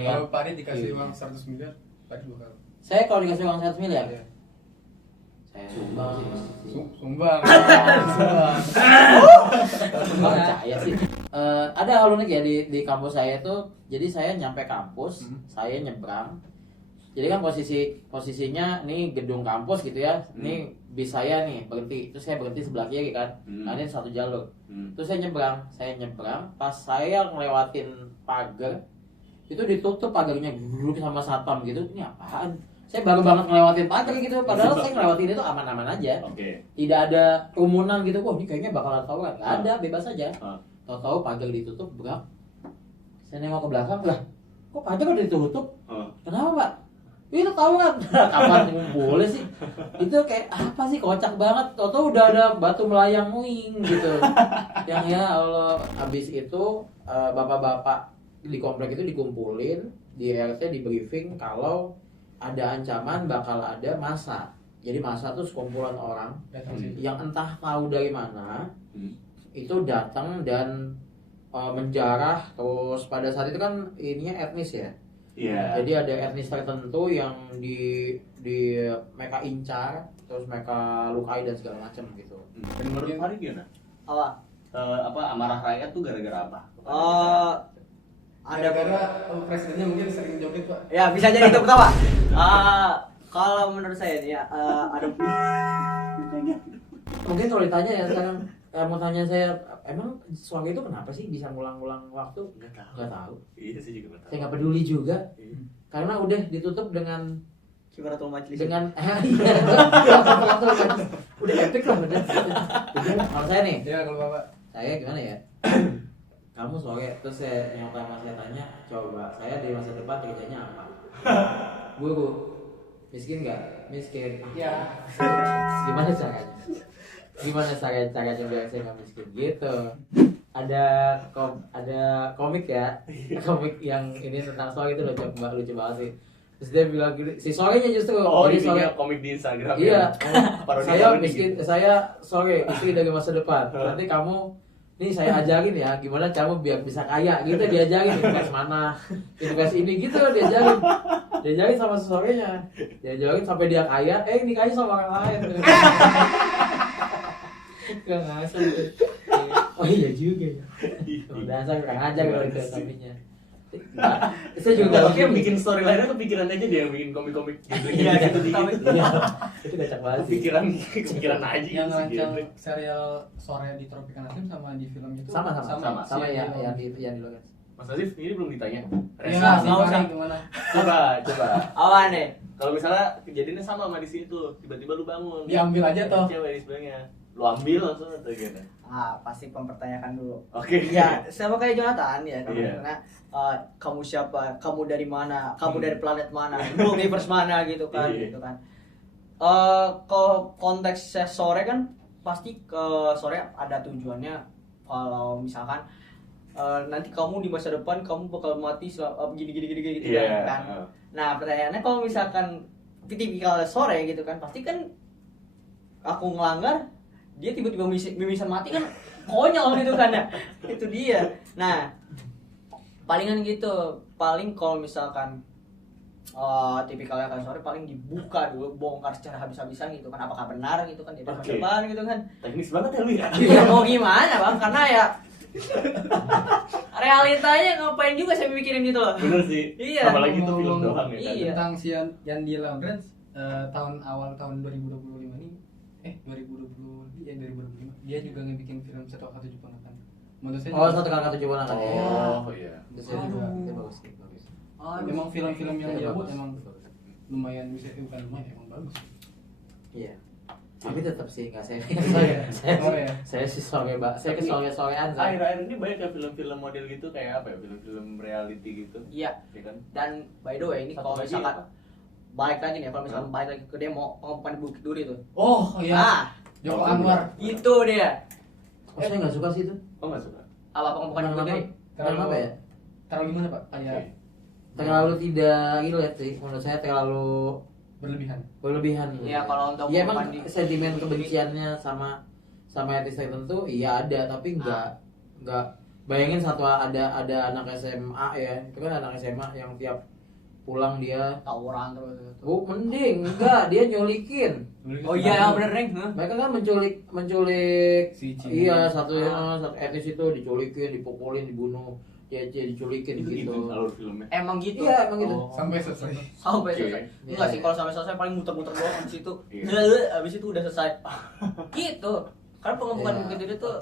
ngelihat. Kalau Pak Adi dikasih uang 100 miliar, Pak Adi bakal. Saya kalau dikasih uang 100 miliar, Iya. saya Sumbang sih pasti. Sumbang. nggak percaya sih. Ada hal unik ya di kampus saya tuh. Jadi saya nyampe kampus, saya nyebrang. Jadi kan posisinya nih gedung kampus gitu ya. Nih bis saya nih berhenti, terus saya berhenti sebelah kiri kan. Nah, ini satu jalur. Terus saya nyebrang. Pas saya ngelewatin pagar, itu ditutup pagarnya dulu sama satpam gitu. Ini apaan? Saya baru banget ngelewatin pagar gitu. Padahal saya ngelewatin itu aman-aman aja. Oke. Tidak ada kerumunan gitu. Wah, ini kayaknya bakalan tawuran. Nggak ada, bebas aja. Tahu-tahu pagar ditutup, berak. Saya nengok ke belakang, lah, kok pagar udah ditutup? Kenapa, Pak? Itu tawuran. Kapan ngumpulnya sih? Itu kayak apa sih, kocak banget. Tahu-tahu udah ada batu melayang wing gitu. Yang ya Allah, habis itu bapak-bapak di komplek itu dikumpulin, di RT di briefing kalau ada ancaman bakal ada massa. Jadi massa tuh sekumpulan orang yang entah tahu dari mana itu datang dan menjarah. Terus pada saat itu kan ininya etnis ya. Iya. Jadi ada etnis tertentu yang di mereka incar, terus mereka lukai dan segala macam gitu. Dan menurut Farid gimana? Apa Amarah rakyat tuh gara-gara apa? Ada karena presidennya mungkin sering joget, Pak. ya bisa jadi itu pertama. Kalau menurut saya nih ya, ada Mungkin kalau ditanya ya sekarang, mau tanya saya, emang suara itu kenapa sih bisa ngulang-ngulang waktu? Nggak tahu. Iya sih juga nggak tahu. Saya nggak peduli juga, karena udah ditutup dengan Kibaratul Majlis. iya, udah epic lah udah. Kalau saya nih, Ya kalau Bapak. saya gimana ya? Kamu sore, terus yang pertama saya tanya, coba saya di masa depan kerjanya apa? Guru. Miskin nggak? Miskin. Ya. Gimana caranya? Gimana caranya biar saya nggak miskin gitu? Ada komik ya, komik yang ini tentang sore itu lucu banget sih. Terus dia bilang gini, si sorenya justru. Oh, jadi ini komik di Instagram. Iya. Parodi Saya gitu. miskin, saya sore istri dari masa depan. Nanti kamu, nih saya ajarin ya, gimana kamu biar bisa kaya gitu, diajarin invest mana, invest ini gitu, diajarin sama sorenya, diajarin sampai dia kaya, ini kaya sama orang lain. Gak ngasih gitu. Oh iya juga ya. Dasar kurang ajar kalau itu sampingnya. Saya juga Oke, bikin story lainnya kepikiran aja dia yang bikin komik-komik Iya, gitu di Iya, itu kacak banget sih. kepikiran aja Yang gitu sih, ngerancang gitu. serial Sore di Tropika Nasib sama di film itu Sama Si ya, Adi yang di Logan. Mas Azif ini belum ditanya. Iya, Resa, nggak usah sih. gimana. coba. Apa nih? Kalau misalnya kejadiannya sama di situ, tiba-tiba lu bangun. Diambil aja toh. Cewek di sebelahnya. Lu ambil langsung atau gimana? Pasti mempertanyakan dulu. Oke. Ya, sama kayak Jonathan ya, Iya. karena kamu siapa, kamu dari mana, kamu dari planet mana, universe mana gitu kan, Iya. gitu kan. Ke konteks sore kan pasti ke sore ada tujuannya. Kalau misalkan nanti kamu di masa depan kamu bakal mati gini gitu Iya. kan. Nah, pertanyaannya kalau misalkan tipikal sore gitu kan, pasti kan aku ngelanggar, dia tiba-tiba mimisan mati kan konyol gitu kan ya. Itu dia. Nah, palingan gitu. Paling kalau misalkan tipikalnya kan sore paling dibuka dulu, bongkar secara habis-habisan gitu kan, apakah benar gitu kan, tidak Oke. depan gitu kan. Teknis banget ya lu ya. Ya mau gimana Bang, karena ya realitanya ngapain juga saya mikirin gitu loh. Bener sih. Iya. Apalagi itu film doang ya. kan? Iya. Tentang si Yandi Lawrence awal tahun 2025 ini 2025 dia juga ngebikin film Satu Kakak Tujuh Ponakan. Menurut saya Oh, satu kakak tujuh ponakan. Oh, iya. Itu saya juga, itu bagus. memang film-film yang dia buat bagus. emang lumayan bisa bukan lumayan emang bagus. Iya. Tapi tetap sih nggak saya. Sore ya? Saya sih sore, Mbak. Saya ke sorean saya. Akhir-akhir ini banyak ya film-film model gitu kayak apa ya? Film-film reality gitu. Iya. Ya kan? Dan by the way ini Satu kalau lagi misalkan apa? balik lagi nih, kalau misalkan balik lagi ke demo pengepungan di Bukit Duri tuh. Oh iya. Ah, Joko Anwar. itu dia. Oh, saya nggak suka sih itu. Oh, nggak suka. Apa pengepungan di Bukit Duri? Terlalu apa ya? Terlalu gimana Pak? Kayak Oke. Terlalu tidak relate sih. Menurut saya terlalu berlebihan. Iya, kalau untuk Ya emang pengepungan di sentimen kebenciannya sama etis tertentu iya ada, tapi nggak bayangin satu ada anak SMA ya, itu kan anak SMA yang tiap pulang dia tawuran terus. mending enggak, dia nyulikin. Oh iya bener Neng. Mereka kan menculik Si Cina. iya satu etnis itu diculikin, dipukulin, dibunuh, dia diculikin Itu gitu. alur filmnya. Emang gitu. Iya emang gitu. Oh. Sampai selesai. Sampai Oke. selesai. Enggak sih kalau sampai selesai paling muter-muter doang habis itu. Iya. Habis itu udah selesai. Gitu. Karena pengembangan Iya. begitu itu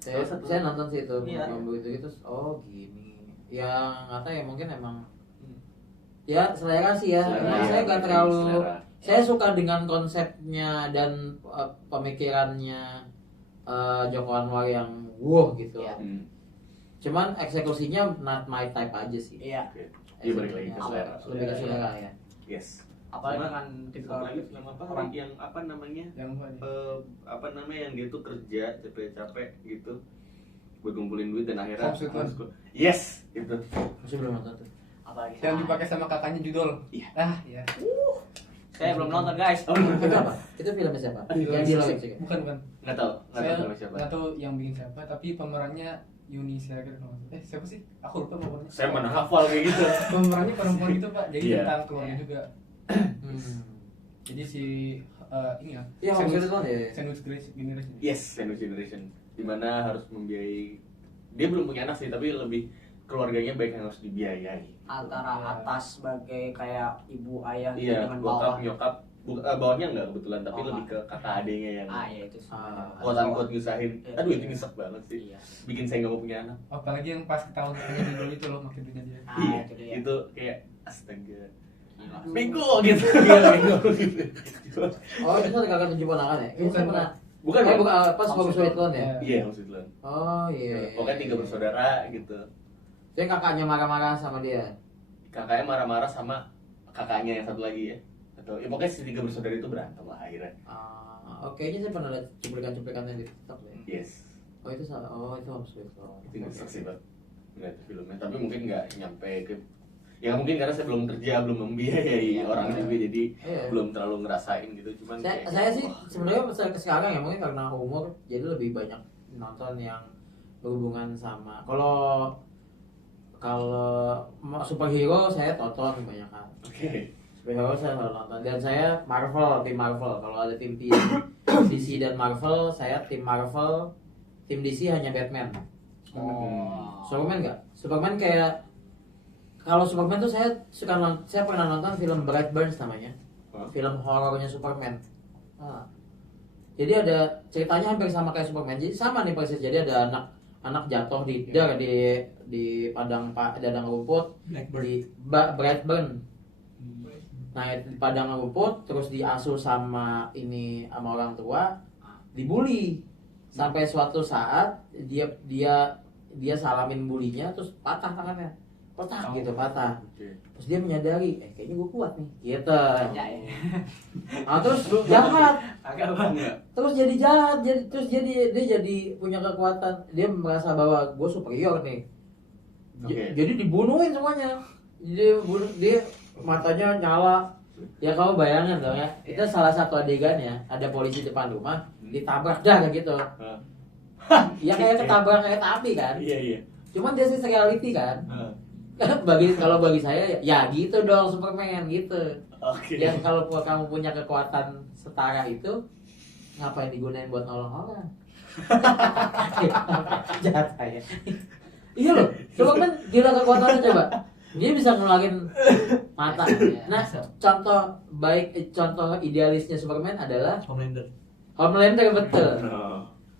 Oke. Saya nonton sih itu Iya. yang begitu gitu. Oh gini. Ya nggak tahu ya, mungkin emang ya selera sih ya. Selera, Emang ya, saya nggak terlalu. selera. Saya suka dengan konsepnya dan pemikirannya Joko Anwar yang wow gitu. Iya. Cuman eksekusinya not my type aja sih. iya. Oke. Dia balik lagi ke selera. Lebih ke selera ya. Yes. Apalagi Sama- dengan tipikal Satu lagi film apa? orang Yang apa namanya? Yang apa nih? Apa namanya yang dia tuh kerja capek-capek gitu buat kumpulin duit dan akhirnya Home Sweet Home. yes itu Masih belum nonton tuh. apalagi Yang dipakai sama kakaknya judul. Iya. Iya. saya belum nonton guys. Itu apa? Itu filmnya siapa? Yang di Loix juga. Bukan. nggak tahu Saya sama siapa. nggak tahu yang bikin siapa, tapi pemerannya Yuni Siregar. Siapa sih? Aku lupa pemerannya. Saya mana hafal kayak gitu. Pemerannya perempuan itu Pak, jadi Iya. tentang keluarga juga. Jadi si ini ya. Iya, Home Sweet Home ya. Sandwich Generation. Yes, Sandwich Generation. Dimana harus membiayai. Dia belum punya anak sih, tapi lebih keluarganya baik yang harus dibiayai. Antara atas sebagai kayak ibu ayah gitu Iya, dengan bokap bawah. nyokap. Bawahnya enggak kebetulan, tapi Oh, lebih ke kakak adenya yang Iya itu sih. kuat nyusahin. Iya. Aduh itu nyesek banget sih. Iya. Bikin saya nggak mau punya anak. Apalagi yang pas ketahuan punya judul itu loh, makin punya dia. Iya, Itu dia. itu kayak astaga. Gila. Bego gitu. Iya, bego gitu. Oh, itu ada kakak 7 ponakan ya? Ini saya Bukan, pernah. Bukan, Oh, ya? bukan pas Home Sweet Home ya? Iya, maksudnya. Oh iya. Pokoknya 3 bersaudara gitu. Dia kakaknya marah-marah sama dia. Kakaknya marah-marah sama kakaknya yang satu lagi ya. Atau ya pokoknya si 3 bersaudara itu berantem lah akhirnya. Oke, kayaknya saya pernah lihat cuplikan-cuplikannya di TikTok ya. Yes. Oh itu salah. Oh itu Home Sweet Home. Itu nyesek sih Pak. Ngeliat filmnya. Tapi mungkin nggak nyampe ke ya mungkin karena saya belum kerja, belum membiayai orang juga jadi Iya. belum terlalu ngerasain gitu. Cuman Saya sih sebenarnya sekarang ya mungkin karena umur jadi lebih banyak nonton yang berhubungan sama kalau superhero saya tonton kebanyakan. Oke. Superhero saya selalu nonton dan saya tim Marvel. Kalau ada tim DC dan Marvel, saya tim Marvel, tim DC hanya Batman. Oh. Superman enggak? Superman kayak kalau Superman tuh saya pernah nonton film Brightburn namanya. Hah? Film horornya Superman. Jadi ada ceritanya hampir sama kayak Superman. Jadi sama nih persis. Jadi ada anak jatuh di padang rumput di Brightburn. Nah, di padang rumput terus diasuh sama orang tua, dibully. Sampai suatu saat dia salamin bulinya terus patah tangannya. Patah. Oke. Terus dia menyadari, kayaknya gue kuat nih, gitu. Anjay. Nah, terus jahat, Agak banget. terus jadi jahat, dia jadi punya kekuatan, dia merasa bahwa gue superior nih. Oke. Jadi dibunuhin semuanya, dia matanya nyala. Ya kamu bayangin dong ya, itu salah satu adegannya, ada polisi depan rumah, ditabrak dah kayak gitu. Ya kayak ketabrak kereta api kan. Iya. Cuman dia sih reality kan. Kalau bagi saya ya gitu dong Superman gitu. Oke. Yang kalau kamu punya kekuatan setara itu ngapain digunain buat nolong orang? Jahat saya. Iya loh, Superman gila kekuatannya coba. Dia bisa ngeluarin mata. Nah, contoh idealisnya Superman adalah Homelander betul.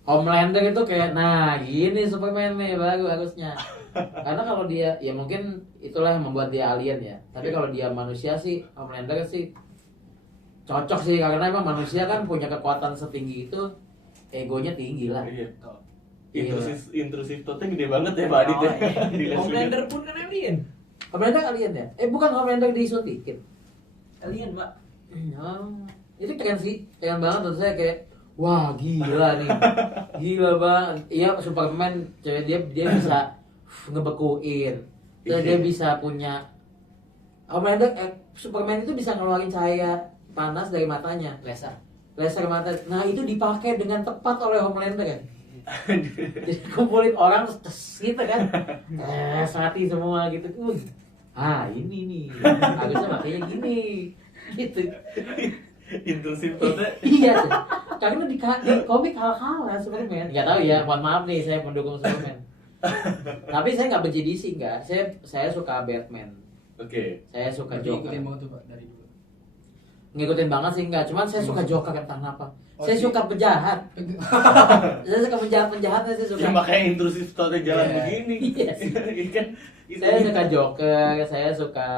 Homelander itu kayak, nah gini Superman nih harusnya. Karena kalau dia, ya mungkin itulah yang membuat dia alien ya. Tapi kalau dia manusia sih, Homelander sih cocok sih. Karena emang manusia kan punya kekuatan setinggi itu, egonya tinggi lah. Iya. Iya. Intrusif thought-nya gede banget ya Pak Adit ya. Di Les Homelander pun kan alien. Homelander alien ya? Bukan Homelander disuntikin. Alien, Pak. Itu keren sih, keren banget menurut saya kayak wah gila nih, gila banget. Iya Superman, cewek dia bisa ngebekuin, terus dia bisa punya Homelander, Superman itu bisa ngeluarin cahaya panas dari matanya, laser mata. Nah itu dipakai dengan tepat oleh Homelander kan. Jadi kumpulin orang terus gitu kan. Mati semua gitu. Ini nih. Harusnya makanya gini. Gitu. Intensif banget. Iya. Karena di komik kalah Superman. Enggak tahu ya, mohon maaf nih saya mendukung Superman. Tapi saya nggak benci DC enggak. Saya suka Batman. Oke. Saya suka Berarti Joker. ikutin banget tuh Pak dari dulu. Ngikutin banget sih enggak, cuman saya suka Joker entah kenapa. Oh, Saya sih. suka penjahat. Saya suka penjahat-penjahatnya saya suka. Ya makanya intensif banget jalan Iya. begini. Iya. Kan Saya suka Joker, saya suka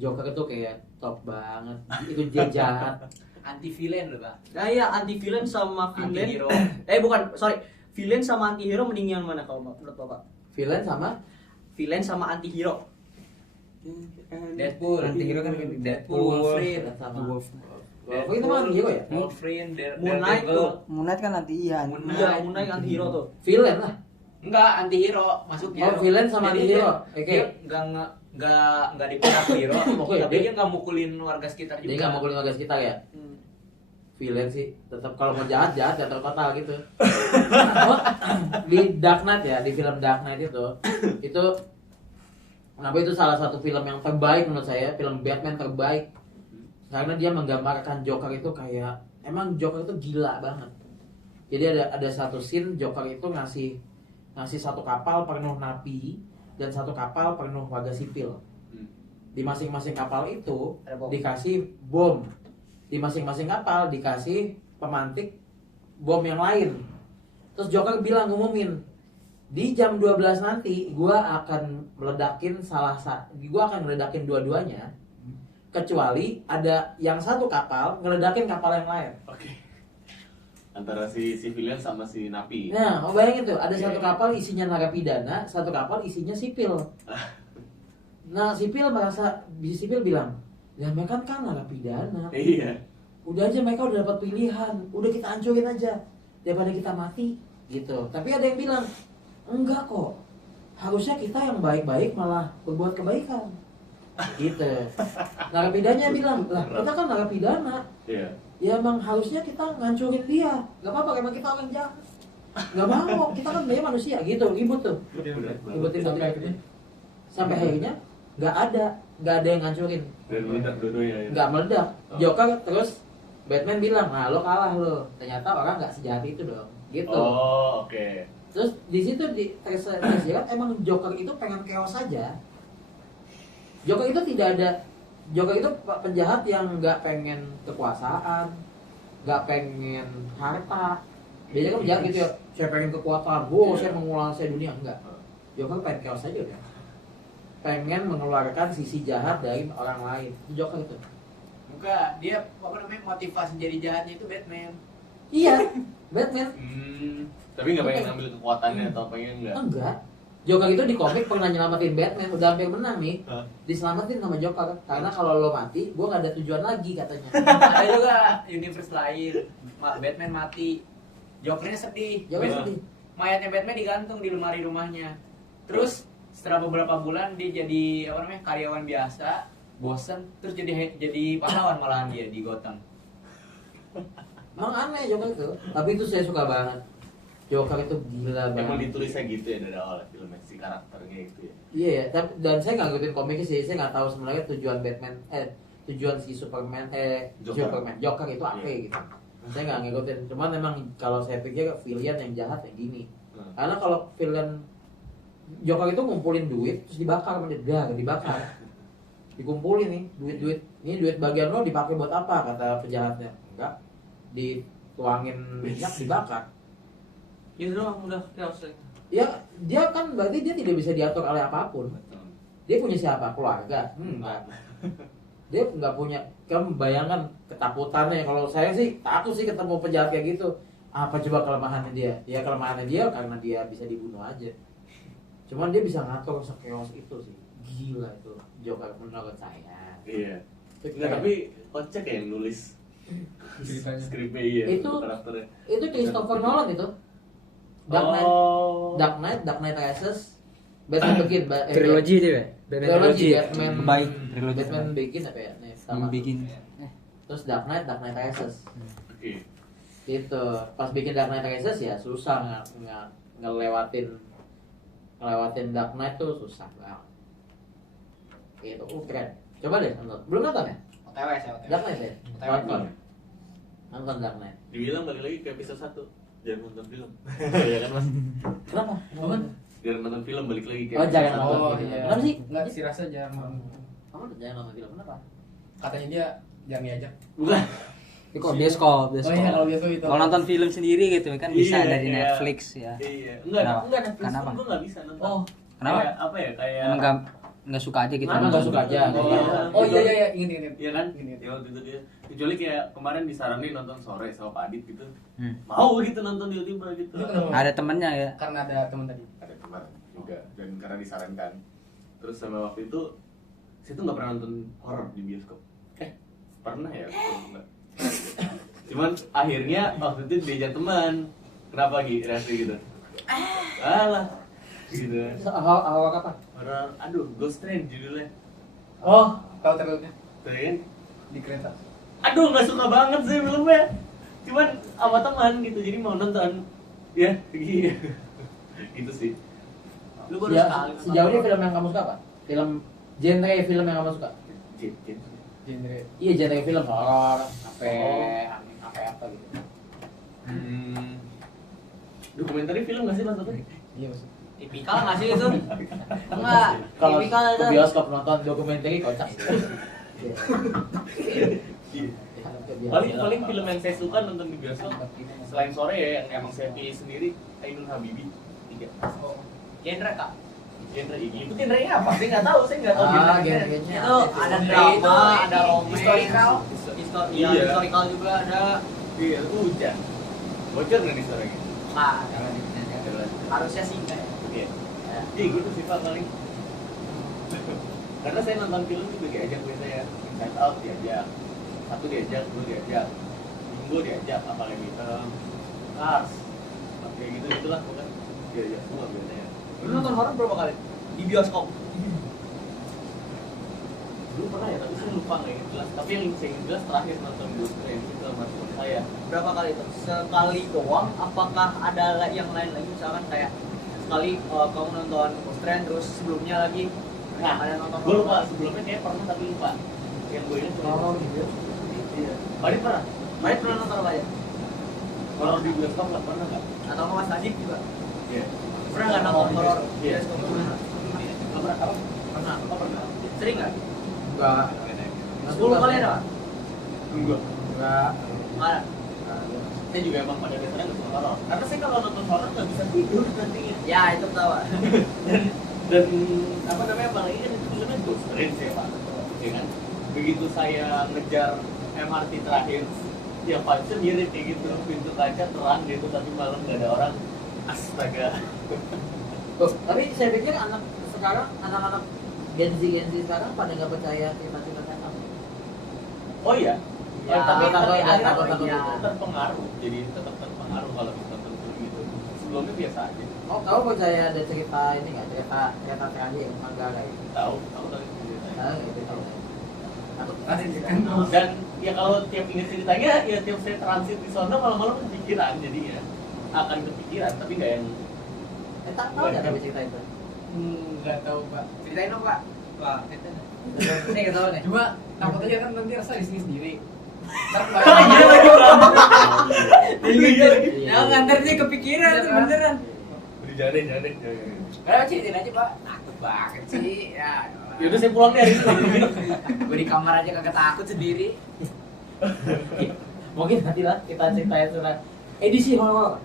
Joker itu kayak top banget. Itu dia jahat. Anti villain loh, Pak. Nah ya anti villain sama villain. Anti-hero. Bukan, sorry. Villain sama anti hero mending yang mana kalau menurut Bapak? Villain sama Villain sama anti hero. Deadpool, anti-hero kan Deadpool, Wolverine. sama Deadpool, itu mah hero ya? Wolverine, Moon Knight tuh. Moon Knight kan nanti iya. Moon Iya, Moon Knight anti hero tuh. Villain lah. Enggak, anti-hero masuknya. Oh, villain sama Jadi anti-hero. dia- Oke. Dia enggak diperak hero, Oke, tapi dia- dia enggak mukulin warga sekitar juga. Dia nggak mau kulit warga sekitar ya? Villain sih, tetap kalau mau jahat jatuh total gitu. Di Dark Knight ya, di film Dark Knight itu kenapa itu salah satu film yang terbaik menurut saya, film Batman terbaik. Karena dia menggambarkan Joker itu kayak emang Joker itu gila banget. Jadi ada satu scene Joker itu ngasih satu kapal penuh napi dan satu kapal penuh warga sipil. Di masing-masing kapal itu Ada bom. dikasih bom. Di masing-masing kapal dikasih pemantik bom yang lain. Terus Joker bilang ngumumin, di jam 12 nanti gua akan meledakin dua-duanya. Kecuali ada yang satu kapal ngeledakin kapal yang lain. Oke. Antara si civilian sama si napi. Nah, mau bayangin tuh, ada Oke. satu kapal isinya narapidana, satu kapal isinya sipil. Nah, sipil bilang, ya mereka kan narapidana. Iya. Udah aja mereka udah dapat pilihan, udah kita hancurin aja daripada kita mati gitu. Tapi ada yang bilang, enggak kok. Harusnya kita yang baik-baik malah berbuat kebaikan. Gitu. Narapidanya bilang, lah kita kan narapidana. Iya. Ya emang harusnya kita ngancurin dia. Gak apa-apa, emang kita orang jahat. Gak mau, kita kan dia manusia gitu, ribut tuh. Ributin Sampai akhirnya Sampai akhirnya nggak ada yang ngancurin. Dan meledak dua-duanya ya. Nggak meledak. Oh. Joker terus Batman bilang, nah lo kalah lo. Ternyata orang nggak sejahat itu dong. Gitu. Oh, oke. Terus di situ tersirat emang Joker itu pengen chaos saja. Joker itu tidak ada. Joker itu penjahat yang nggak pengen kekuasaan, nggak pengen harta. Biasanya kan penjahat gitu ya, saya pengen kekuatan, saya menguasai dunia, enggak. Joker pengen chaos saja kan. Pengen mengeluarkan sisi jahat dari orang lain. Itu Joker itu. Enggak, dia apa namanya motivasi jadi jahatnya itu Batman. Iya, Batman. Tapi nggak pengen ngambil kekuatannya atau pengen nggak? Enggak. Joker itu di komik pernah nyelamatin Batman, udah hampir menang nih. Hah? Diselamatin sama Joker. Karena kalau lo mati, gua gak ada tujuan lagi katanya. Ada juga universe lain, Batman mati, Jokernya sedih. Joker sedih. Mayatnya Batman digantung di lemari rumahnya. Terus setelah beberapa bulan dia jadi apa namanya karyawan biasa, bosen, terus jadi pahlawan malahan dia di Gotham. Emang aneh Joker itu. Tapi itu saya suka banget. Joker itu gila Emang banget. ditulisnya gitu ya dari awal filmnya si karakternya gitu ya. Iya ya, dan saya nggak ngikutin komiknya sih, saya nggak tahu sebenarnya tujuan Batman, tujuan si Superman, Joker itu apa Iya. gitu. Saya nggak ngikutin, cuman memang kalau saya pikir villain yang jahat yang gini. Karena kalau villain Joker itu ngumpulin duit terus dibakar, dibakar, dikumpulin nih duit, ini duit bagian lo dipakai buat apa kata penjahatnya? Enggak, dituangin minyak dibakar. Gitu doang udah chaos. Ya dia kan berarti dia tidak bisa diatur oleh apapun. Dia punya siapa? Keluarga? Enggak. Dia nggak punya. Kamu bayangkan ketakutannya. Kalau saya sih takut sih ketemu penjahat kayak gitu. Apa coba kelemahannya dia? Ya kelemahannya dia karena dia bisa dibunuh aja. Cuman dia bisa ngatur sekeos itu sih. Gila itu Joker menurut saya. Iya. Itu Enggak, tapi kocak ya yang nulis ceritanya. skripnya iya Itu- untuk karakternya. Itu Christopher Nolan itu. Oh. Dark Knight Rises, Batman Begins, Trilogi itu ya. Trilogi Batman Baik, trilogi. Begins apa ya? Nih, sama. Bikin. Terus Dark Knight Rises. Oke. Gitu. Pas bikin Dark Knight Rises ya susah ngelewatin Dark Knight tuh susah banget. Gitu. Keren. Coba deh nonton. Belum nonton ya? OTW saya OTW. Dark Knight ya? OTW. Nonton Dark Knight. Dibilang balik lagi ke episode 1. Jangan nonton film. Ya kan Mas? Kenapa? Kenapa? Jangan nonton film balik lagi ke Oh, episode jangan 1. nonton. Oh Gitu. iya. Kenapa sih? Enggak sih rasa jarang. Kamu jangan nonton film kenapa? Katanya dia jarang diajak. Bukan. Itu kok bioskop. Oh iya kalau biasa itu. Kalau nonton film sendiri gitu kan bisa Iya, dari iya. Netflix ya. Iya. Kenapa? Enggak Netflix Kenapa? pun gue nggak bisa nonton. Oh, kenapa? Kayak, apa ya? Kayak Emang nggak suka aja gitu. Emang nggak suka aja. Oh iya ingat. Iya kan? Ingat. Ya waktu itu dia kecuali kayak kemarin disaranin nonton sore sama Pak Adit gitu. Hmm. Mau gitu nonton tiba-tiba gitu. Itu kenapa? Ada temennya ya. Karena ada teman tadi. Ada teman juga dan karena disarankan. Terus sama waktu itu saya tuh nggak pernah nonton horor di bioskop. Pernah ya? Enggak. Cuman akhirnya waktu itu diajak teman. Kenapa Gi? Reaksi gitu. Alah. Gitu. Awal apa? Horor, aduh, Ghost Train judulnya. Oh, tahu trailernya Tuh kan? di kereta. Aduh, nggak suka banget sih filmnya. Cuman sama teman gitu, jadi mau nonton. Ya, gitu. Gitu sih. Lu baru Ya, sekali. sejauh ini film yang kamu suka apa? Genre film yang kamu suka? Jin. Genre. Iya, genre film horor, apa gitu. Dokumenter film nggak sih maksudnya? Iya maksud. Tipikal nggak sih itu? Enggak. Kalau Tipikal ke itu. bioskop nonton dokumenter kocak. Paling film yang saya suka nonton di bioskop selain sore ya yang emang saya pilih sendiri Ainul Habibi 3. Genre kak. Genre ini itu genrenya apa? Saya nggak tahu, saya nggak tahu genrenya. genrenya. Itu ada drama, ada romance, Historical. Iya, Iya. historical juga ada. Iya, hujan. Bocor nggak nih suaranya? Nah, harusnya sih enggak ya. Iya. Iya gitu sih Pak paling. Karena saya nonton film juga diajak biasanya Inside Out diajak, satu diajak, dua diajak, Minggu diajak, apalagi Cars, kayak gitu itulah bukan diajak semua biasanya. Lu nonton horor berapa kali? Di bioskop. Dulu pernah ya, tapi saya lupa nggak ingat jelas. Tapi yang saya ingat jelas terakhir nonton Ghost Train itu sama teman saya. Berapa kali itu? Sekali doang? Apakah ada yang lain lagi? Misalkan kayak sekali kamu nonton Ghost Train terus sebelumnya lagi Nah, ada nonton gue lupa horor? sebelumnya kayak pernah tapi lupa. Yang gue ingat cuma Oh, gitu. Iya. Paling pernah. Baik pernah nonton apa ya? Kalau di bioskop nggak pernah nggak? Atau Mas Najib juga? Iya. Pernah nggak nonton horor? Iya. Bioskop? Nggak pernah apa? Pernah. Oh pernah. Sering nggak? Enggak. 10 kali ada nggak? Enggak. Enggak. Nggak ada. Saya juga emang pada dasarnya nggak suka horor. Karena saya kalau nonton horor nggak bisa tidur nantinya. Ya itu ketawa. Dan apa namanya apalagi kan itu filmnya Ghost Train sih Pak. Ya kan? Begitu saya ngejar MRT terakhir, ya pancnya mirip kayak gitu, pintu kaca terang gitu tapi malam nggak ada orang. Astaga. Oh, tapi saya pikir anak-anak Gen Z sekarang pada nggak percaya cerita-cerita setan. Oh iya. Ya, tapi takut- akhirnya takut- ya, takut. terpengaruh. Jadi tetap terpengaruh kalau kita nonton film gitu. Sebelumnya biasa aja. Oh, kamu percaya ada cerita ini nggak? Cerita terakhir Manggala itu? Tahu tadi ceritanya. Tahu nggak itu tahu? Takut. Tadi kan Dan ya kalau tiap ingat ceritanya, ya tiap saya transit di sana malam-malam kepikiran jadi ya akan kepikiran tapi nggak yang Tahu nggak tapi cerita itu? nggak tahu Pak. Ceritain dong Pak. Pak, itu. Ini nggak tahu nih. Cuma takut aja kan nanti rasa di sini sendiri. Ntar iya lagi iya lagi Jangan ntar dia kepikiran Iya, tuh kan? beneran. jangan. Ceritain aja Pak. Takut banget sih. Ya. Yaudah saya pulang deh hari ini. Gue di kamar aja kagak takut sendiri. Mungkin nanti lah kita ceritain surat edisi horor.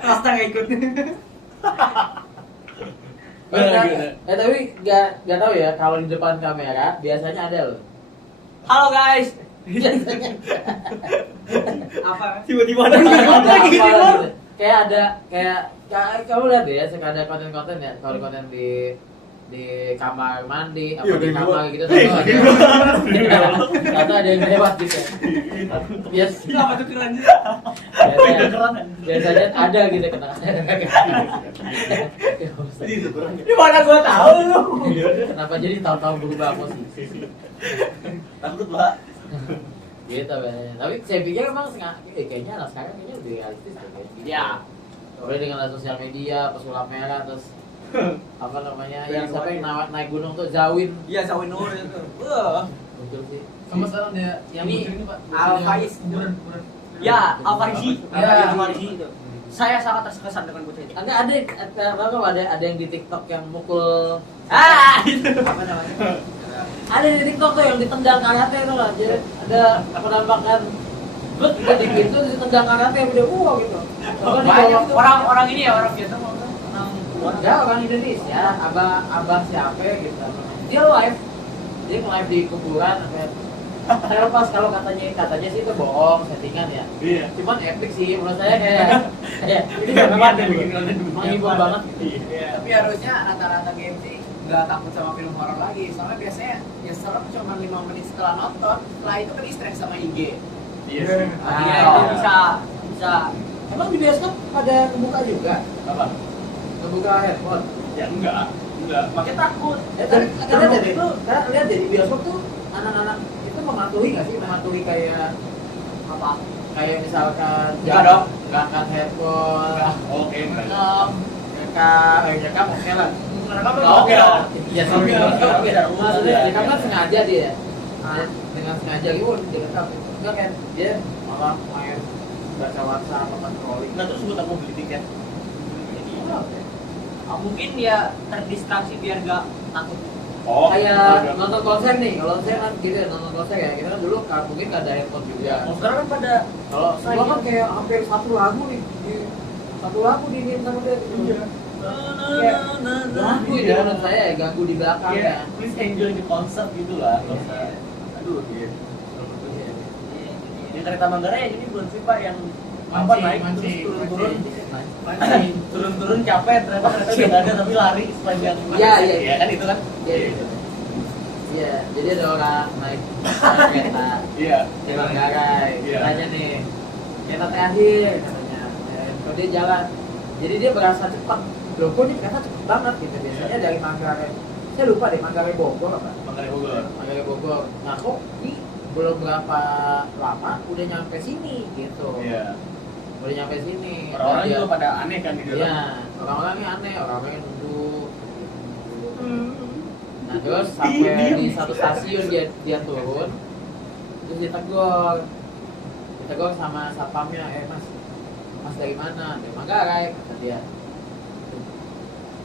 Rasta nggak ikut. Tapi nggak tahu ya kalau di depan kamera biasanya ada loh. Halo guys. Biasanya Apa? Tiba-tiba ada ada lagi gitu. gitu. Kayak ada kamu lihat deh ya ada konten-konten ya kalau konten di kamar mandi apa Iya, di udah kamar gua. gitu Iya, atau ada yang lewat gitu bias Kenapa tuh kelanjut? biasanya ada gitu kena Gimana gua tahu lu? kenapa jadi tahun-tahun berubah posisi Takut Pak. Gitu bedanya. Tapi saya pikir emang kayaknya anak sekarang kayaknya lebih realistis deh kayak gitu. Ya. Udah dengan sosial media, pesulap merah terus apa namanya yang siapa yang naik gunung tuh Zawin. Iya, Zawin Nur itu. Wah. Betul sih. Sama sekarang dia yang Ini muncul ini Pak. Al Faiz. Buran. Ya, Al Farisi. Ya. Al Farisi itu. Saya sangat terkesan dengan bocah itu. Ada yang di TikTok yang mukul Itu. apa namanya? Ada di TikTok tuh yang ditendang karate tuh lah. Jadi ada penampakan but di pintu ditendang karate udah gitu. Banyak tuh orang ini ya, orang Vietnam Enggak, orang Indonesia, abah siapa gitu. Dia live. Dia live di kuburan saya lepas kalau katanya sih itu bohong, settingan ya. Iya. Cuman epic sih menurut saya kayak ini memang menghibur banget gitu. Tapi harusnya rata-rata game sih nggak takut sama film horor lagi. Soalnya biasanya ya serem cuma 5 menit setelah nonton. Setelah itu kan distract sama IG. Iya sih. Iya, itu bisa. Emang di bioskop ada kebuka juga? Apa? Kebuka handphone. Ya enggak. Makanya takut. Tapi karena itu, lihat deh di bioskop tuh anak-anak itu mematuhi nggak sih? Mematuhi kayak apa? Kayak misalkan Enggak dong. nggak angkat handphone. Oke, enggak. Rekam oke lah. Oke dong. Iya sih. Oke dong. Maksudnya rekam kan sengaja dia. Dengan sengaja gitu direkam. Enggak kan dia malah main baca WhatsApp apa scrolling. Nah, terus buat apa beli tiket? Mungkin ya terdistraksi biar gak takut. Oh, Kayak nonton konser nih, kalau saya kan gitu ya, nonton konser ya, kita kan dulu mungkin nggak ada handphone juga. sekarang kan pada Kalau sekarang kan kayak hampir satu lagu nih, satu lagu diinin sama dia. Kayak ganggu ya menurut saya, ganggu di belakang ya. please enjoy the concert gitu lah. Iya. Aduh, iya. Di kereta Manggarai ya jadi belum sih Pak yang apa naik terus turun-turun capek ternyata kereta udah nggak ada tapi lari sepanjang Iya. kan itu kan Iya, jadi ada orang naik kereta iya di Manggarai, Iya. tanya nih, kereta terakhir katanya, kalau dia jalan, jadi dia berasa cepat. Loh, kok ini kereta cepet banget gitu, biasanya dari Manggarai, saya lupa deh Manggarai Bogor apa? Manggarai Bogor Manggarai Bogor. Nah kok ini belum berapa lama udah nyampe sini gitu. iya Udah nyampe sini. orang-orang Nah, juga pada aneh kan di dalam iya, orang-orangnya aneh, orang-orangnya nunduk. Nah terus sampai di satu stasiun dia turun, terus ditegur sama satpamnya, mas dari mana? Dari Manggarai kata dia.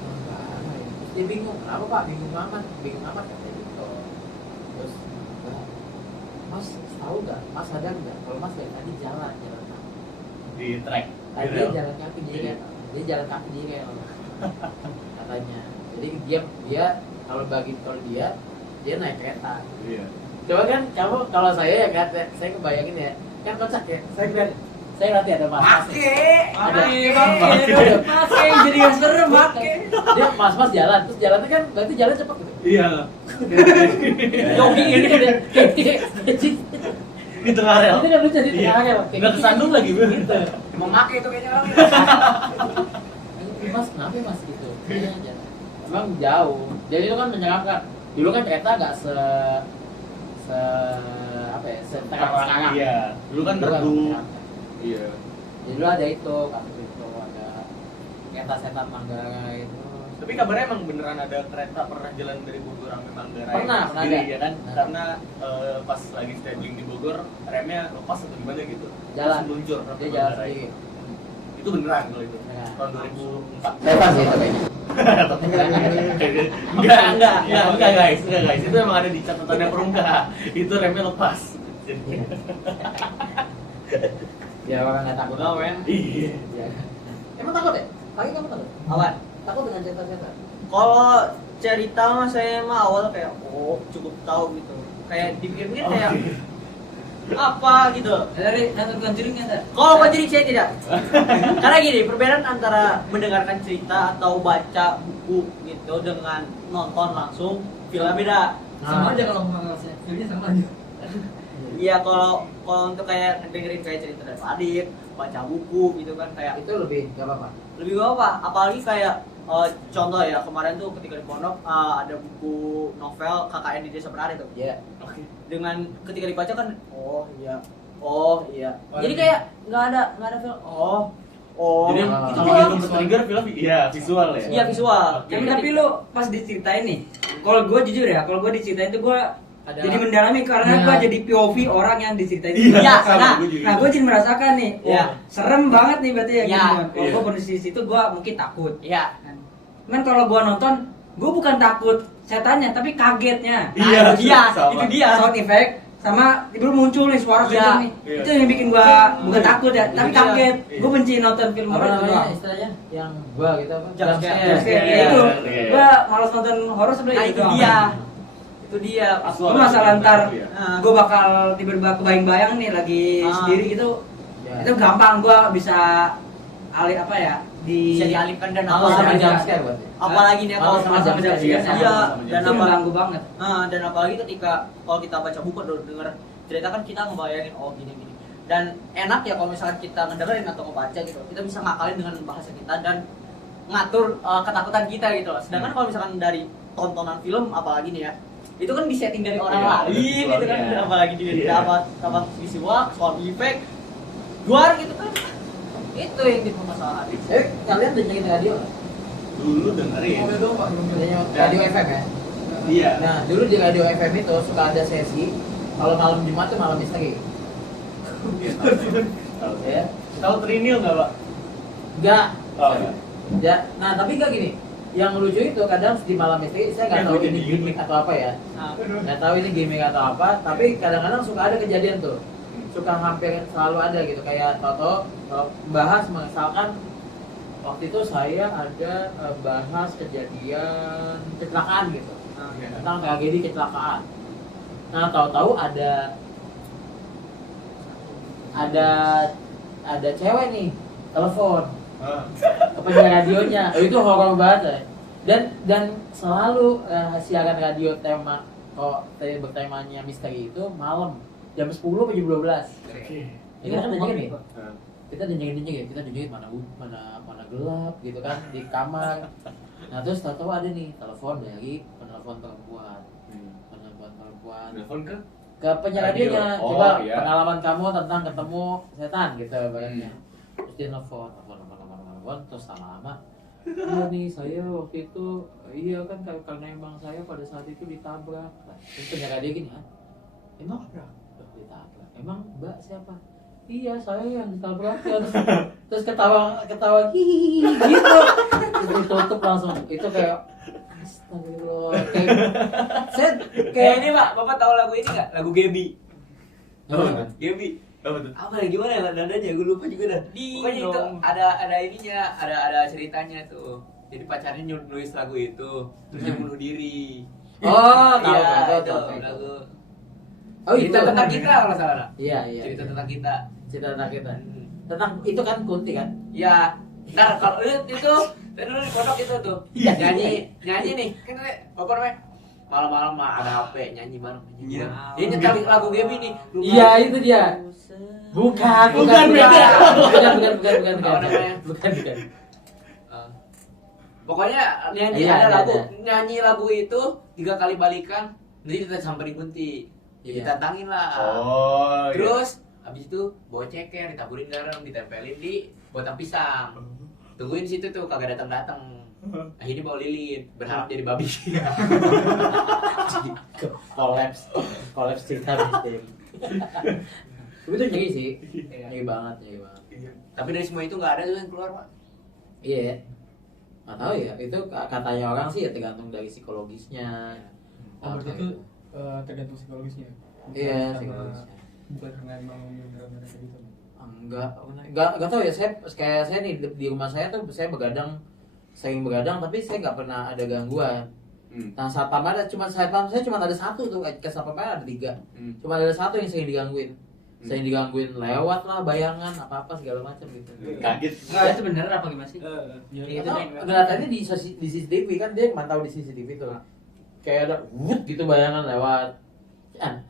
Manggarai. Terus dia bingung, kenapa Pak? Bingung amat kata gitu. Terus mas tahu nggak? Mas sadar nggak? Kalau mas dari tadi jalan di track tadi gitu. dia jalan kaki dia jalan kaki di rel katanya. Jadi dia kalau dia naik kereta. Iya Coba kan kamu kalau saya ya kan saya kebayangin ya kan kocak ya. Saya nanti ada mas. Make jadi gak serem, make. Dia mas jalan terus jalannya kan berarti jalan cepet gitu. iya Jogging ini deh. di tengah rel Itu kan lucu di tengah rel. nggak kesandung lagi gitu. Memakai itu kayaknya orang. Mas kenapa mas gitu? Emang jauh. Jadi itu kan menyeramkan. Dulu kan kereta nggak seterang sekarang. iya dulu kan Dulu redup menyeramkan. iya Jadi dulu ada itu, kasus itu ada kereta setan Manggarai itu. tapi kabarnya emang beneran ada kereta pernah jalan dari Bogor sampai Manggarai Pernah sendiri, ada. ya kan Nah. karena pas lagi stabling di Bogor remnya lepas atau gimana gitu Jalan. terus meluncur Dia sampai jalan Manggarai. sendiri. Itu beneran kalau itu Beneran. tahun 2004 Setan sih itu kayaknya. enggak guys itu emang ada di catatannya Perumda itu remnya lepas Ya orang nggak takut. Enggak, men. iya Iya. Emang takut ya? Pagi kamu takut? Awan. Takut dengan cerita-cerita? Kalau cerita mah saya mah awal kayak cukup tahu gitu. Kayak dipikir-pikir kayak apa gitu. Dari nonton Conjuring ada. Kalau Conjuring saya tidak. Karena gini, perbedaan antara mendengarkan cerita atau baca buku gitu dengan nonton langsung filmnya beda. Sama aja kalau nggak filmnya sama aja. Iya, kalau untuk kayak dengerin kayak cerita dari Adit, baca buku gitu kan kayak Itu lebih nggak apa-apa. lebih apa? Apalagi kayak contoh ya, kemarin tuh ketika di pondok ada buku novel KKN di Desa Penari tuh. Iya. Dengan ketika dibaca kan, oh iya. Jadi kayak nggak ada film. Jadi itu kalau doang. gitu trigger film iya visual ya. Iya visual. Tapi lu pas diceritain nih, kalau gue jujur ya, kalau gue diceritain tuh gue Ada- jadi mendalami karena gue jadi POV orang yang diceritain. Iya, nah, gua juga nah gue jadi merasakan nih, Iya. serem banget nih berarti ya. Iya. Gitu. Kalau Iya. gue kondisi situ gue mungkin takut. Iya. Kan kalau gue nonton, gue bukan takut setannya, tapi kagetnya. Nah, itu dia, sama. itu dia. Sound effect sama tiba muncul nih suara Iya. kenceng nih. Iya. Itu yang bikin gua bukan takut ya, Itu tapi dia. kaget. Iya. Gua benci nonton film Apa horor itu namanya doang. istilahnya? Yang gua gitu apa? Jump scare. Jump Terus kayak Iya. itu, Iya. gua malas nonton horor sebenarnya Nah, itu doang. dia. Itu dia. Visual. Gua masalah ntar Nah. gua bakal tiba-tiba kebayang-bayang nih lagi sendiri gitu. Ya. Itu gampang gua bisa alih apa ya? Bisa dialihkan dan Malas sama apalagi jump scare berarti. apalagi nih Malas sama jump scare. Iya, Iya, dan itu apa mengganggu banget. dan apalagi ketika kalau kita baca buku denger cerita kan kita ngebayangin gini dan enak ya kalau misalkan kita ngedengerin atau ngebaca gitu, kita bisa ngakalin dengan bahasa kita dan ngatur ketakutan kita gitu loh. Sedangkan kalau misalkan dari tontonan film apalagi nih ya, itu kan disetting dari orang Iya, lain ada gitu kan, visualnya. apalagi dia Iya. dapat visual, sound effect, luar gitu kan. Itu yang jadi permasalahan. Kalian udah nyanyiin radio nggak? Dulu dengerin. Mobil doang Pak, mobil. Udah nyanyiin radio FM ya? Iya. Nah, dulu di radio FM itu suka ada sesi kalau malam Jumat tuh malam misteri. Iya, tahu. Ya. Tahu Trinil nggak, Pak? Enggak. Oh, iya. Ya, nah tapi enggak gini. Yang lucu itu kadang di malam misteri saya nggak Yang tahu lucu ini di gimmick atau apa ya. Nah, Nggak tahu ini gimmick atau apa, tapi kadang-kadang suka ada kejadian tuh. Suka hampir selalu ada gitu, kayak Toto bahas misalkan waktu itu saya ada bahas kejadian kecelakaan gitu. Iya. Tentang tragedi kecelakaan. Nah, tahu-tahu ada cewek nih telepon Ah. ke penyiar radionya. Oh, itu horor banget ya. Dan selalu siaran radio tema bertemanya misteri itu malam jam 10 sampai jam 12. Ini kan dengerin nih. Ah. Kita dengerin mana gelap gitu kan di kamar. Nah, terus tahu ada nih telepon dari penelpon perempuan. Penelpon perempuan Telepon ke penyiar Radio. radionya. Oh, Coba iya. pengalaman kamu tentang ketemu setan gitu ibaratnya. Terus dia nelfon terus lama-lama. Iya nih saya waktu itu iya kan karena emang saya pada saat itu ditabrak. Nah, terus penyiar radio gini kan. Emang ditabrak? Emang Mbak siapa? Iya saya yang ditabrak ya. Terus ketawa hihihi gitu. Terus ditutup langsung. Itu kayak astagfirullah. Kayak ini Pak, Bapak tahu lagu ini nggak? Lagu Gebi. Apa? Gebi. apa tuh? Apa ya gimana ya nadanya? Gue lupa juga dah. Pokoknya itu ada ininya, ada ceritanya tuh. Jadi pacarnya nulis lagu itu, terus dia bunuh diri. Oh, tahu, Iya, tahu. itu lagu. Oh, Cerita itu. tentang kita kalau nggak salah. Iya. Cerita tentang kita. Cerita tentang kita. Tentang itu kan Kunti kan? Ya, ntar kalau itu dulu di pondok itu tuh nyanyi nih kan apa namanya malam-malam mah ada HP nyanyi bareng. Iya. Dia nyetel lagu Gebi nih. Iya, itu dia. Bukan. beda. Bukan. Apa namanya? Bukan. Pokoknya nyanyi Iya, ada ada, lagu, ada. nyanyi lagu itu 3 kali balikan, nanti kita samperin Kunti. Iya. Ditantangin lah. Oh, iya. Terus habis itu bawa ceker, ditaburin garam, ditempelin di batang pisang. Tungguin situ tuh kagak datang-datang. Akhirnya bawa lilin, berharap jadi babi. Kolaps cerita misteri. Tapi itu nyeri sih. Nyeri banget. Tapi dari semua itu nggak ada tuh yang keluar, Pak. Iya. Nggak tahu ya. Itu katanya orang sih ya tergantung dari psikologisnya. Oh, berarti itu tergantung psikologisnya. Iya, Karena- psikologisnya. Bukan karena emang bener-bener kayak gitu. Enggak tahu ya. Saya nih di rumah saya tuh saya sering begadang tapi saya nggak pernah ada gangguan. Nah, satpam saya cuma ada satu tuh, ke satpam ada 3. Cuma ada satu yang sering digangguin. Sering digangguin lewat lah bayangan apa segala macam gitu. Kaget. Enggak, itu bener apa gimana sih? Ya, Itu nih. Kelihatannya di CCTV kan dia mantau di CCTV tuh. Kayak ada wut gitu bayangan lewat.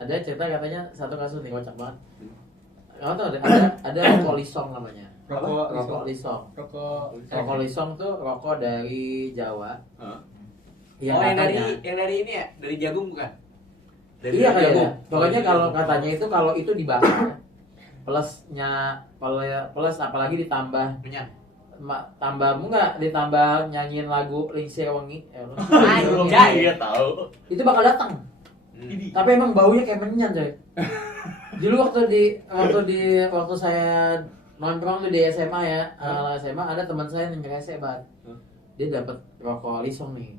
Ada cerita katanya satu kasus nih kocak banget. Kamu tau ada polisong namanya. Rokok lisong. Rokok lisong tuh rokok dari Jawa. Hah? Yang yang katanya- dari ini ya, dari jagung bukan? Iya jagung. kayaknya. Pokoknya kalau katanya itu kalau itu dibakar plus apalagi ditambah Menyan. tambah enggak ditambah nyanyiin lagu Lingsir Wengi. Anjay. Iya tahu. Itu bakal datang. Tapi emang baunya kayak menyan coy. Dulu waktu saya nongkrong tuh di SMA ya, SMA ada teman saya yang ngerese banget. Dia dapat rokok lisong nih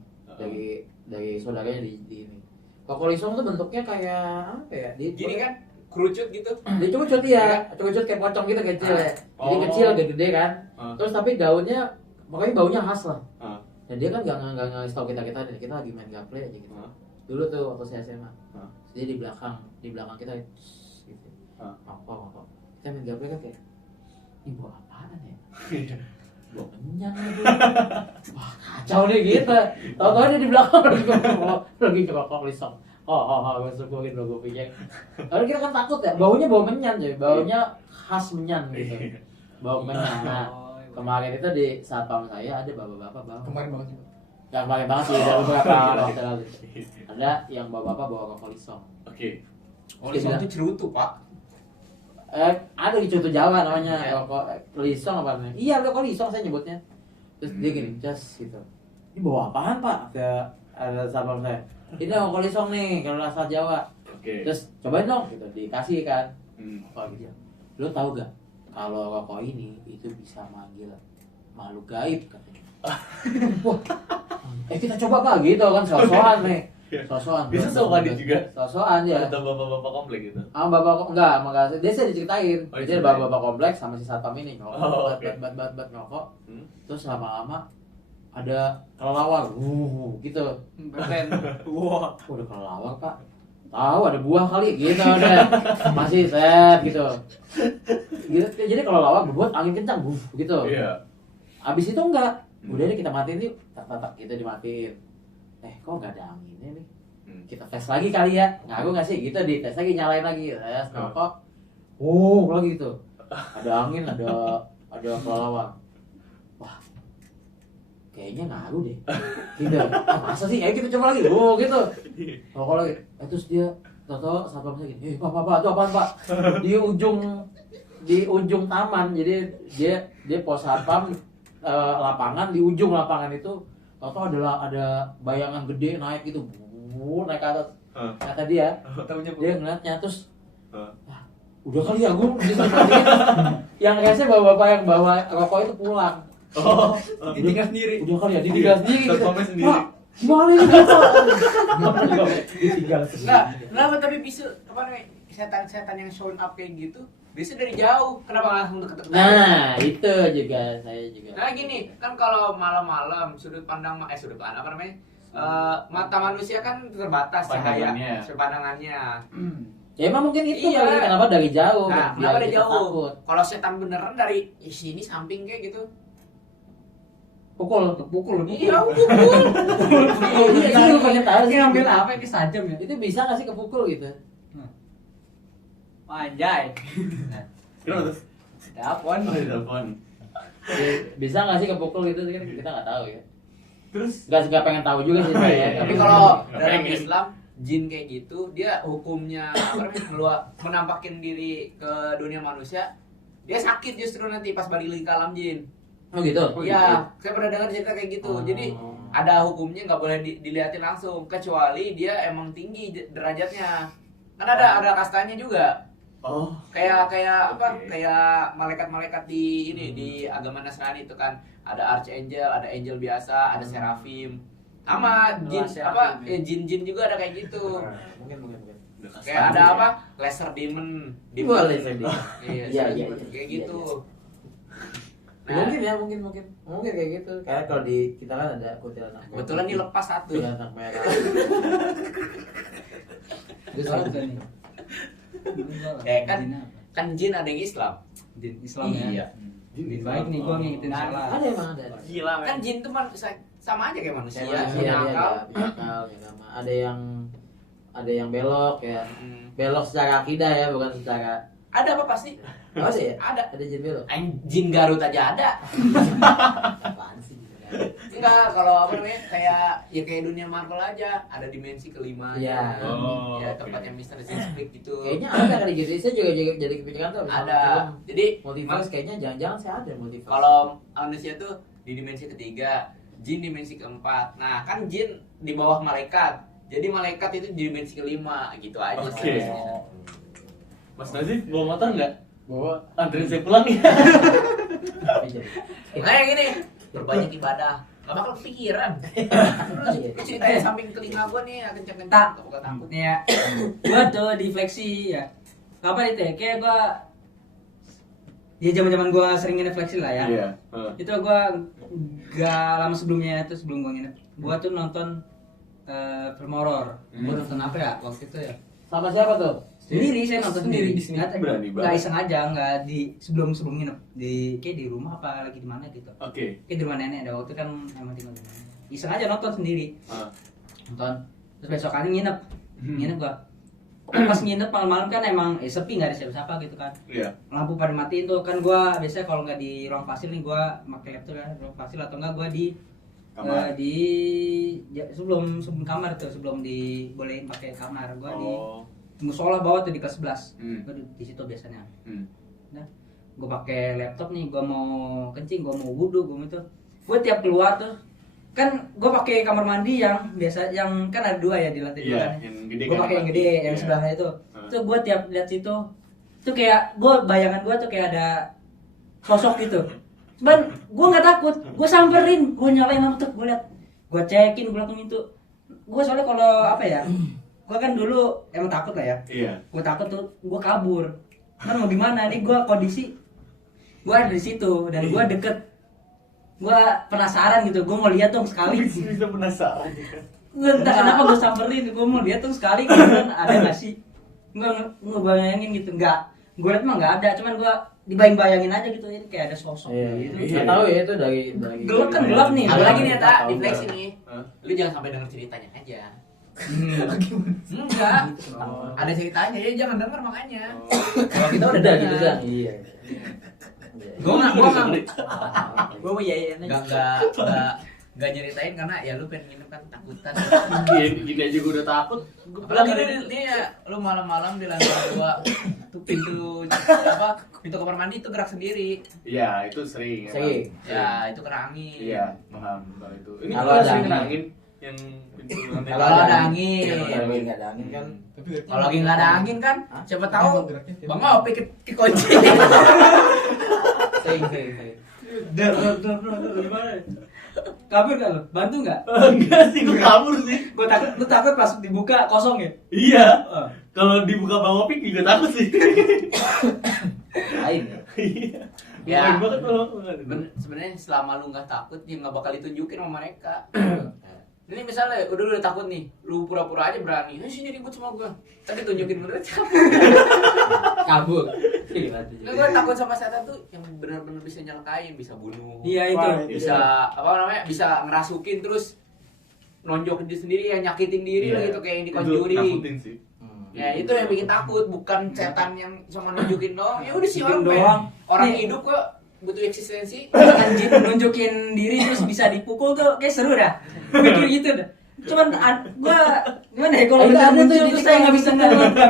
dari saudaranya di ini. Rokok lisong tuh bentuknya kayak apa ya? Gini kan, kerucut gitu. Dia cucut ya, cucut kayak pocong gitu kecil ya. Jadi Oh. kecil gede kan. Terus tapi daunnya pokoknya baunya khas lah. Ah. Dan dia kan nggak ngasih tau kita lagi main gaple aja gitu. Dulu tuh waktu saya SMA. Dia di belakang kita gitu. Rokok. Kita main gaple kan kayak ini bawa apaan ya? Bawa kenyang lagi. Wah kacau deh gitu. Tahu-tahu dia di belakang lagi ngerokok lisong. Gue syukurin lo gue pikir. Karena kita kan takut ya, baunya bau menyan coy, baunya khas menyan gitu. Bau menyan. Nah, kemarin itu di satpam saya ada bapak-bapak bawa. Kemarin banget sih. Yang kemarin banget sih, udah beberapa waktu lalu. Ada yang bapak-bapak bawa rokok lisong. Oke. Oh, lisong itu cerutu, Pak. Ada di Cutu Jawa namanya rokok lisong apa namanya? Iya rokok lisong saya nyebutnya. Terus dia gini, just gitu. Ini bawa apaan pak? Ada satpam saya. Ini rokok lisong nih kalau asal Jawa. Oke. Terus cobain dong, gitu dikasih kan. Hmm. Gitu. Lo tau gak kalau rokok ini itu bisa manggil makhluk gaib katanya. Wah, kita coba pak gitu kan sosokan nih. Sosokan. Bisa sosokan juga? Sosokan ya. Atau bapak-bapak komplek gitu. Bapak enggak, dia saya diceritain. Oh, Jadi diceritain. bapak-bapak kompleks sama si satpam ini ngerokok, oke. bat ngerokok. Hmm? Terus lama-lama ada kelelawar, gitu. Keren. Wah. Udah kelelawar pak. Tahu ada buah kali, gitu ada. Masih set gitu. Gitu. Jadi kelelawar berbuat angin kencang, gitu. Iya. Abis itu enggak. Udah deh kita matiin yuk, tak gitu dimatiin. Kok nggak ada anginnya nih? Kita tes lagi kali ya, ngaruh nggak sih? Gitu di tes lagi, nyalain lagi, tes rokok. Lagi gitu. Ada angin, ada kelelawar. Wah, kayaknya ngaruh deh. Gitu. Masa sih? Ayo kita coba lagi. Gitu. Rokok lagi. Terus dia tahu satpam saya gini, pak, itu apaan pak? Di ujung taman, jadi dia pos satpam lapangan, di ujung lapangan itu tahu ada bayangan gede naik gitu, naik ke atas. Kata dia ngeliatnya terus, udah kali ya gue yang kayaknya bapak-bapak yang bawa rokok itu pulang. Ditinggal sendiri. Udah kali ya ditinggal sendiri. Satpamnya sendiri. Pak, gimana ini bapak? Ditinggal Nah, sendiri. kenapa tapi bisa apa namanya setan-setan yang show up kayak gitu? Bisa dari jauh. Kenapa nggak langsung deket-deket? Nah, itu juga saya juga. Nah gini, kan kalau malam-malam sudut pandang apa namanya? Mata manusia kan terbatas cahaya, Pandangannya. pandangannya. Ya emang mungkin itu Iya. kali, kenapa dari jauh? Nah, biar kenapa dari kita jauh? takut. Kalau setan beneran dari sini samping kayak gitu. Pukul. Iya, pukul. Iya, itu pengen tahu sih. Ini ngambil apa ini sajam ya? Itu bisa nggak sih kepukul gitu? Anjay. Kenapa tuh? Telepon. Oh, di telepon. Bisa nggak sih kepukul gitu? Kan kita nggak tahu ya. Terus Nggak pengen tahu juga sih saya. Iya, Tapi iya. kalau Nggak dalam pengen. Islam jin kayak gitu, dia hukumnya apa namanya? Menampakin diri ke dunia manusia, dia sakit justru nanti pas balik lagi ke alam jin. Oh gitu. Iya, saya pernah dengar cerita kayak gitu. Jadi ada hukumnya nggak boleh dilihatin langsung, kecuali dia emang tinggi derajatnya. Kan ada kastanya juga. Oh, Kayak apa? Oke. Kayak malaikat-malaikat di ini di agama Nasrani itu kan ada archangel, ada angel biasa, ada seraphim. Sama jin apa? Jin-jin juga ada kayak gitu. Mungkin. udah kasar Kayak ada gitu apa? ya. Laser demon. Boleh sih. Iya, Iya, kayak iya. gitu. Mungkin ya, mungkin kayak gitu. Karena kalau di kita kan ada kuntilanak. Kebetulan nih lepas satu. Kuntilanak merah. Terus Kan jin ada yang Islam. Din Islam ya. Iya. Din baik nih gua ngikutin Nah, salah. ada emang ada. Gila, men. Kan jin tuh sama aja kayak manusia, Iya, punya akal. akal ya sama. Ada yang belok ya. Hmm. Belok secara akidah ya, bukan secara Ada apa pasti? Oh, ada ya? Ada. Ada jin biru. Jin Garut aja ada. Apaan sih? Enggak, kalau apa namanya kayak dunia Marvel aja, ada dimensi kelimanya. Iya. Oh, ya oke. tempatnya Mr. Split gitu. Kayaknya ada kali gitu. Saya juga jadi kepikiran tuh. Ada. Jadi multiverse kayaknya jangan-jangan saya ada multiverse. kalau manusia tuh di dimensi ketiga, jin dimensi keempat. Nah, kan jin di bawah malaikat. Jadi malaikat itu di dimensi kelima gitu aja Oke. sih. Mas Nazif bawa motor nggak? Bawa. Anterin saya pulang ya. Kayak gini, berbanyak ibadah. Gak bakal kepikiran. Lu ceritain samping telinga gua nih, kenceng-kenceng. Tak. Gak takut. Nih ya, gua tuh di fleksi ya. Kapan itu ya? Kayak gua ya zaman-zaman gua sering nginep fleksi lah ya. Iya. Itu gua gak lama sebelumnya itu sebelum gua nginep, gua tuh nonton film horor. Gua nonton apa ya waktu itu ya? Sama siapa tuh? Sendiri, saya nonton sendiri Di sini. Nggak- Berani banget. nggak iseng aja, nggak di sebelum nginep di kayak di rumah apa lagi di mana gitu. Oke. Kayak di rumah nenek ada waktu kan emang tinggal di mana. Iseng aja nonton sendiri. Nonton. Terus besokannya nginep gua. Pas nginep malam-malam kan emang sepi, nggak ada siapa-siapa gitu kan. Iya. Lampu pada matiin tuh kan, gua biasanya kalau nggak di ruang fasil nih gua pakai laptop kan, ruang fasil atau enggak gua di Kamar. sebelum kamar tuh, sebelum dibolehin pakai kamar gua di Oh. musola bawah tuh di kelas 11. Gua di situ biasanya. Nah, gue pakai laptop nih, gue mau kencing, gue mau wudhu, gue itu, gue tiap keluar tuh, kan gue pakai kamar mandi yang biasa, yang kan ada dua ya di lantai dua Iya, kan. yang gede Gue kan, pakai yang gede, Iya. yang sebelahnya itu. Tuh gue tiap lihat situ, tuh kayak gue bayangan gue tuh kayak ada sosok gitu. Cuman gue nggak takut, gue samperin, gue nyalain lampu tuh, gue liat, gue cekin belakang itu. Gue soalnya kalau apa ya, gue kan dulu emang takut lah ya. Iya. Gue takut tuh, gue kabur. Kan mau gimana nih, gue kondisi gue ada di situ dan gue deket, gue penasaran gitu, gue mau lihat dong sekali. Bisa penasaran. Gue entah kenapa gue samperin, gue mau lihat dong sekali kan ada nggak sih. Gue ngebayangin gitu, nggak, gue liat mah nggak ada, cuman gue dibayang-bayangin aja gitu, ini kayak ada sosok gitu. Nggak tahu ya itu dari Gelap kan, gelap nih. Apalagi nih Nggak tak tahu. di flex ini. Hah? Lu jangan sampai denger ceritanya aja. Enggak. Ada ceritanya ya, jangan denger makanya. Kalau kita udah Udah denger. gitu kan. Iya. Gua nggak Gua mau yayain aja. nggak nyeritain karena ya lu pengen nginep kan takutan. Gini aja gue udah takut. Apalagi ini ya, lu malam-malam di lantai 2 tuh pintu kamar mandi tuh gerak sendiri. Iya, itu sering. Sering. Ya, itu kena angin. Iya, paham kalau itu. Ini Kalau kalau ada sering angin. kena angin yang pintu lantai Kalau dua. ada angin. Kalau nggak ada angin kan. Tapi Kalau lagi nggak ada angin kan, siapa tahu Emang geraknya tiap- Bang Opi kekunci. Sering. Gimana? Kabur gak lo? Bantu gak? Enggak sih, gue kabur sih. Gue takut, lu takut pas dibuka kosong ya? Iya. Kalau dibuka Bang Opik juga takut sih. Lain ya. Iya. Ya. Main banget kalau Sebenarnya selama lu nggak takut, dia nggak bakal ditunjukin sama mereka. Ini misalnya udah takut nih, lu pura-pura aja berani. Sini ribut sama gua. Tadi tunjukin bener Kabur. Gue takut sama setan tuh yang benar-benar bisa nyelakain, bisa bunuh. Iya itu. Bisa apa namanya? Bisa ngerasukin terus nonjok diri sendiri, ya nyakitin diri lah gitu kayak yang di Conjuring. Nakutin sih. Ya itu yang bikin takut, bukan setan yang cuma nunjukin doang. Ya udah sih Nunjukin orang doang. orang Nih. hidup kok butuh eksistensi. Anjir nunjukin diri terus bisa dipukul tuh kayak seru dah. Mikir gitu dah. Cuman gua gimana ya kalau Itu bener ada tuh muncul di terus TikTok. saya nggak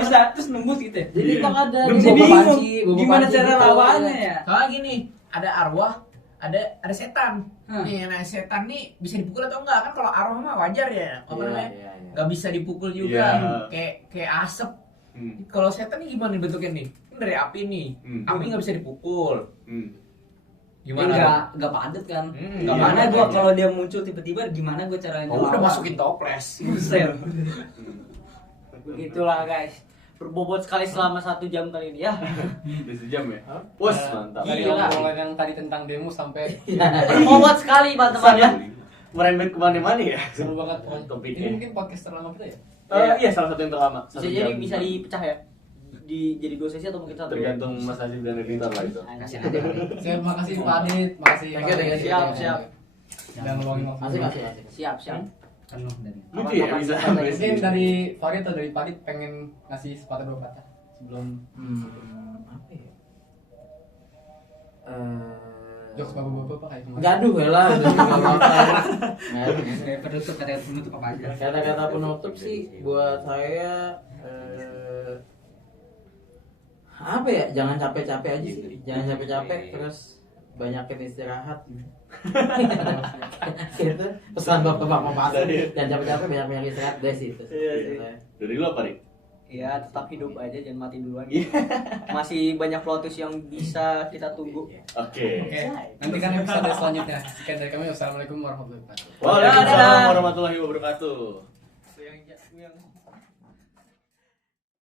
bisa terus nembus gitu ya. Jadi tak ada. Jadi Dia bawa bingung panci, bawa gimana panci cara gitu. lawannya ya. Soalnya gini, ada arwah, ada setan. Hmm. Nih, nah setan nih bisa dipukul atau enggak? Kan kalau arwah mah wajar ya. Apa Iya, namanya? iya, iya. Nggak bisa dipukul juga. Iya. Kayak asap. Hmm. Kalau setan nih gimana bentuknya nih? Kan dari api nih. Hmm. Api nggak bisa dipukul. Gimana? Enggak padat kan. Nggak Gimana padat gua aja. kalau dia muncul tiba-tiba gimana gua caranya Oh, udah ngelawan? masukin toples. Buset. Begitulah guys. Berbobot sekali selama 1 jam kali ini ya. Udah sejam ya? Wes, mantap. Dari Gila. obrolan yang tadi tentang demo sampai Berbobot sekali teman-teman ya. Merembet kemana-mana ya? seru banget. Topiknya. Ini mungkin podcast terlama kita ya? Iya, salah satu yang terlama. Bisa Satu jadi jam. bisa dipecah ya. Jadi 2 sesi atau mungkin 1. Tergantung Mas Azif dan editor lah itu. Kasih aja. Saya makasih Pak Adit, makasih Thank Pak you, Adit. siap, siap. Dan ngeluangin waktu. Masih masih. Siap, siap. Penuh dari. Lucu ya bisa Mungkin dari Farid atau dari Pak Adit pengen ngasih sepatah 2 kata. sebelum Apa ya? jokes bapak-bapak kayak kemarin. Gaduh ya lah, Penutup kata penutup apa aja? kata-kata penutup sih buat saya apa ya, jangan capek-capek aja sih, jangan capek-capek, terus banyakin istirahat gitu, pesan bapak mama dan capek-capek banyak istirahat guys itu. Dari lu apa, Rik? Ya tetap hidup aja, jangan mati duluan. Masih banyak plot twist yang bisa kita tunggu. Oke. Oke, nantikan episode selanjutnya. Sekian dari kami, wassalamualaikum warahmatullahi wabarakatuh. Waalaikumsalam warahmatullahi wabarakatuh. Yang